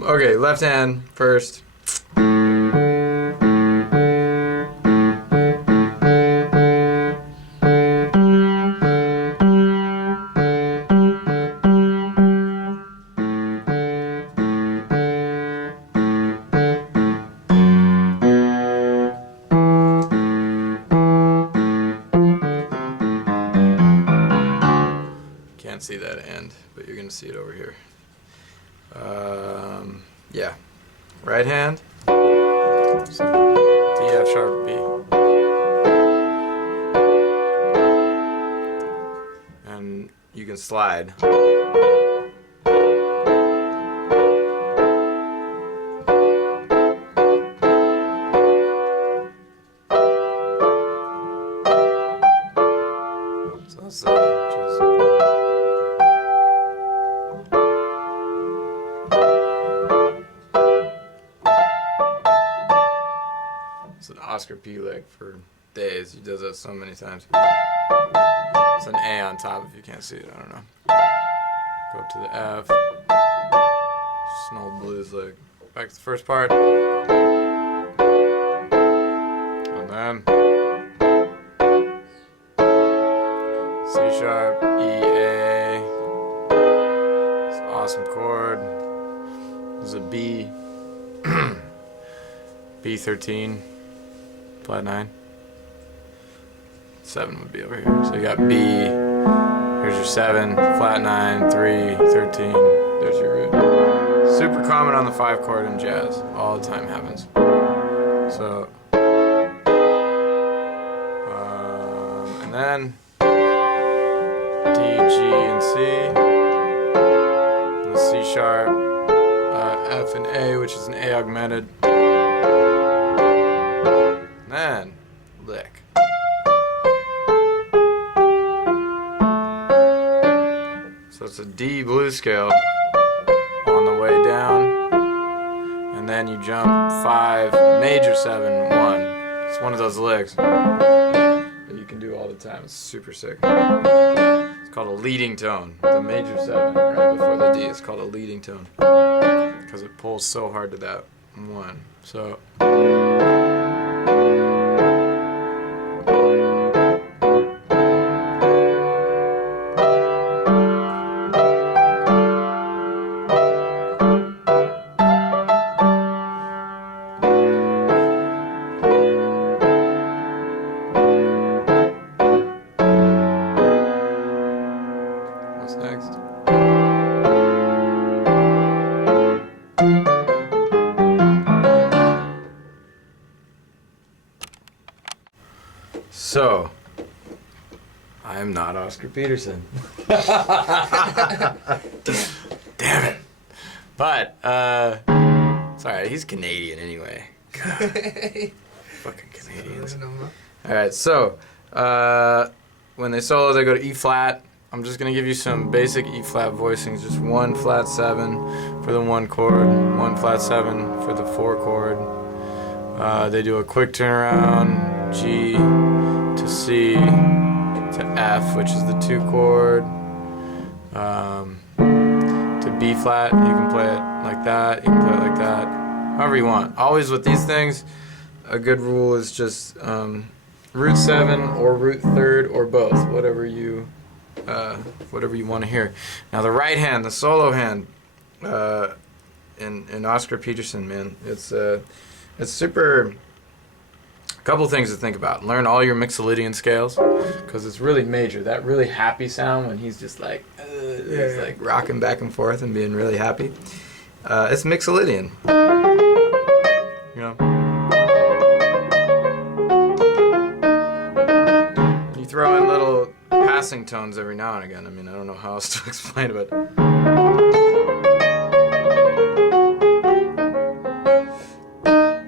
Okay, left hand first. Can't see that end, but you're gonna see it over here. Yeah. Right hand. So D, F sharp, B. And you can slide. So that's it's an Oscar P lick for days. He does that so many times. It's an A on top if you can't see it. I don't know. Go up to the F. Just an old blues lick. Back to the first part. And then C sharp, E, A. It's an awesome chord. This is a B. B13. Flat 9. 7 would be over here. So you got B, here's your 7, flat 9, 3, 13, there's your root. Super common on the 5 chord in jazz. All the time happens. So, and then D, G, and C. The C sharp, F, and A, which is an A augmented. Then lick. So it's a D blues scale on the way down, and then you jump 5, major 7, 1. It's one of those licks that you can do all the time. It's super sick. It's called a leading tone. The major 7 right before the D is called a leading tone because it pulls so hard to that 1. So. What's next? So, I am not Oscar Peterson. Damn it. But, it's alright, he's Canadian anyway. God. Fucking Canadians. Alright, so, when they solo, they go to E flat. I'm just going to give you some basic E flat voicings. Just 1 flat 7 for the 1 chord, 1 flat 7 for the 4 chord. They do a quick turnaround, G to C to F, which is the 2 chord, to B flat. You can play it like that, you can play it like that, however you want. Always with these things, a good rule is just root 7 or root 3rd or both, whatever you want to hear. Now the right hand, the solo hand, in Oscar Peterson, man, it's super. A couple things to think about. Learn all your Mixolydian scales, because it's really major. That really happy sound when he's just like, like rocking back and forth and being really happy. It's Mixolydian. You know. You throw in little passing tones every now and again. I mean, I don't know how else to explain it, but.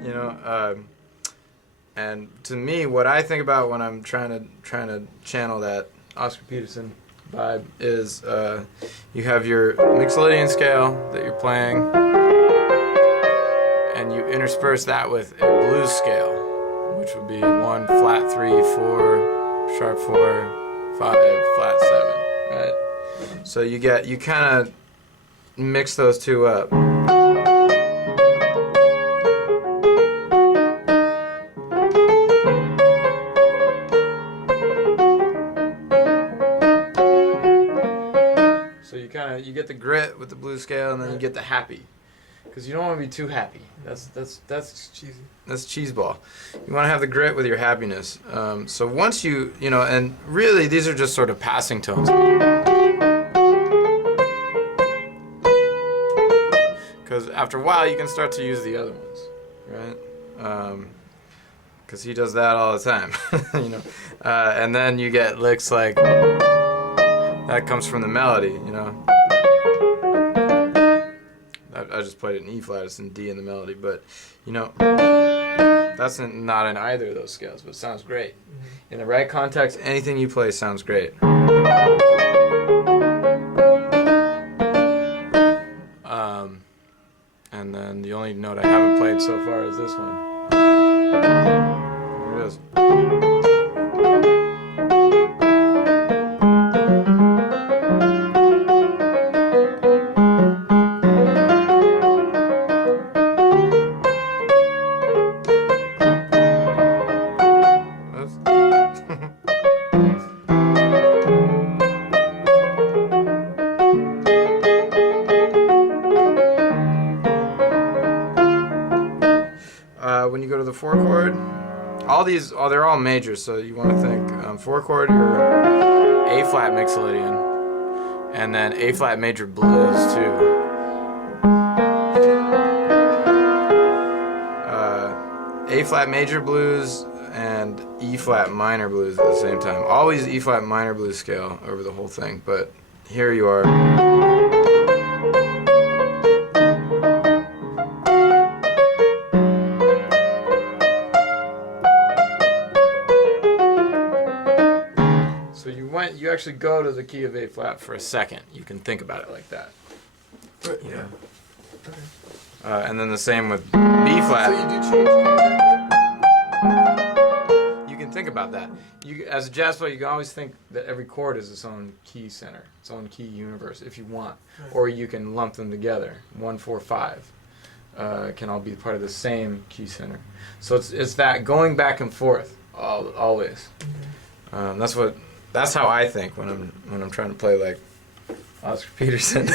You know. And to me, what I think about when I'm trying to channel that Oscar Peterson vibe is you have your Mixolydian scale that you're playing, and you intersperse that with a blues scale, which would be 1 flat 3 4 sharp 4 5 flat 7, right? So you kind of mix those two up. So you get the grit with the blues scale, and then you get the happy, because you don't want to be too happy. That's cheesy. That's cheeseball. You want to have the grit with your happiness. So once and really these are just sort of passing tones. Because after a while you can start to use the other ones, right? Because he does that all the time, and then you get licks like that comes from the melody, I just played it in E flat, it's in D in the melody, but that's not in either of those scales, but it sounds great. In the right context, anything you play sounds great. And then the only note I haven't played so far is this one. Here it is. When you go to the 4 chord, they're all majors, so you want to think 4 chord, your A flat mixolydian, and then A flat major blues too. A flat major blues and E flat minor blues at the same time. Always E flat minor blues scale over the whole thing, but here you are. You actually go to the key of A flat for a second. You can think about it like that. Yeah. Okay. And then the same with B flat. So you do change contact? You can think about that. As a jazz player, you can always think that every chord is its own key center, its own key universe, if you want. Right. Or you can lump them together. 1, 4, 5 can all be part of the same key center. So it's that going back and forth always. Okay. That's how I think when I'm trying to play like Oscar Peterson.